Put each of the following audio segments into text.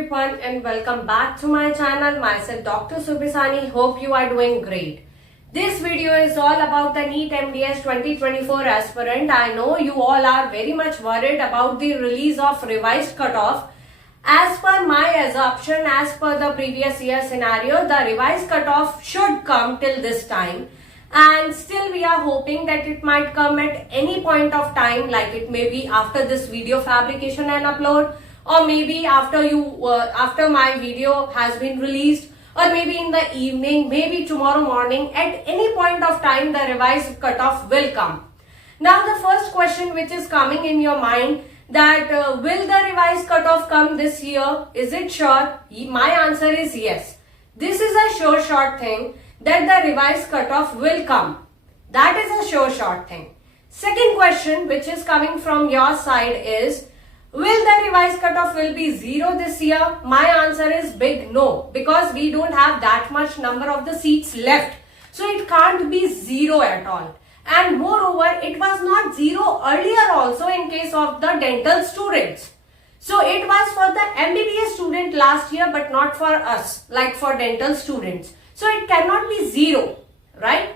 everyone and welcome back to my channel. Myself Dr. Subhisani. Hope you are doing great. This video is all about the NEET MDS 2024 aspirant. I know you all are very much worried about the release of revised cutoff. As per my assumption, as per the previous year scenario, the revised cutoff should come till this time. And still we are hoping that it might come at any point of time, like it may be after this video fabrication and upload, or maybe after my video has been released, or maybe in the evening, maybe tomorrow morning. At any point of time the revised cutoff will come. Now the first question which is coming in your mind, that will the revised cutoff come this year? Is it sure? My answer is yes. This is a sure shot thing that the revised cutoff will come. That is a sure shot thing. Second question which is coming from your side is, will the revised cutoff will be 0 this year? My answer is big no, because we don't have that much number of the seats left. So it can't be 0 at all. And moreover, it was not 0 earlier also in case of the dental students. So it was for the MBBS student last year, but not for us, like for dental students. So it cannot be 0, right?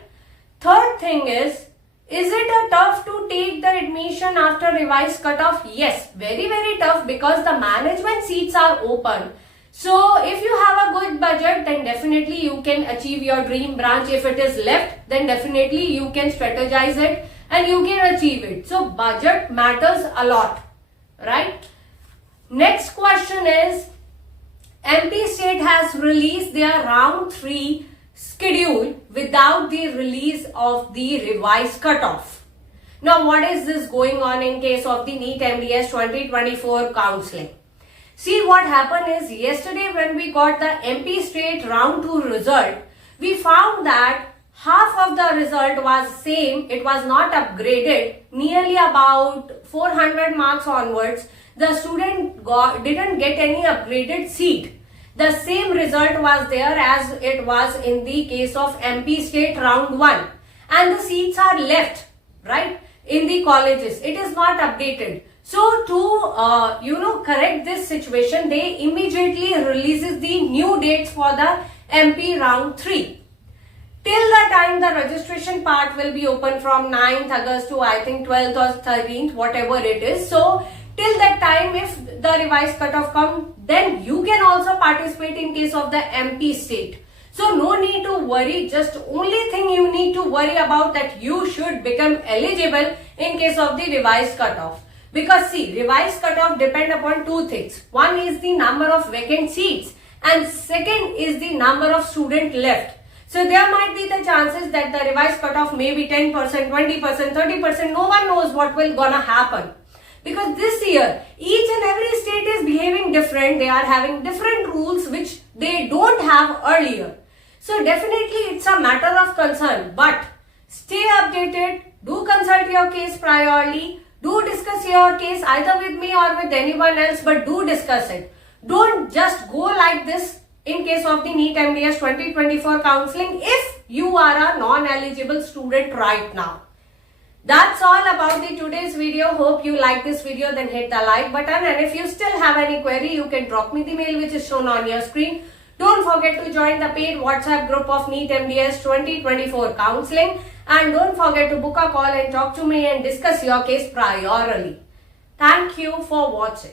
Third thing is it tough to take the admission after revised cutoff? Yes, very tough, because the management seats are open. So if you have a good budget, then definitely you can achieve your dream branch. If it is left, then definitely you can strategize it and you can achieve it. So budget matters a lot, right? Next question is, MP State has released their round 3 schedule without the release of the revised cutoff. Now what is this going on in case of the NEET MDS 2024 counseling? See, what happened is, yesterday when we got the MP State round 2 result, we found that half of the result was same. It was not upgraded. Nearly about 400 marks onwards, the student didn't get any upgraded seat. The same result was there as it was in the case of MP State round 1. And the seats are left, right, in the colleges. It is not updated. So to correct this situation, they immediately releases the new dates for the MP round 3. Till the time the registration part will be open from 9th August to I think 12th or 13th, whatever it is. So till that time, if the revised cutoff comes, then you can also participate in case of the MP State. So no need to worry. Just only thing you need to worry about, that you should become eligible in case of the revised cutoff. Because see, revised cutoff depend upon two things. One is the number of vacant seats, and second is the number of students left. So there might be the chances that the revised cutoff may be 10%, 20%, 30%. No one knows what will gonna happen. Because this year, each and every state is behaving different. They are having different rules which they don't have earlier. So definitely it's a matter of concern. But stay updated. Do consult your case priorly. Do discuss your case either with me or with anyone else. But do discuss it. Don't just go like this in case of the NEET MDS 2024 counseling if you are a non-eligible student right now. That's all about the today's video. Hope you like this video, then hit the like button. And if you still have any query, you can drop me the mail which is shown on your screen. Don't forget to join the paid WhatsApp group of NEET MDS 2024 counseling. And don't forget to book a call and talk to me and discuss your case priorly. Thank you for watching.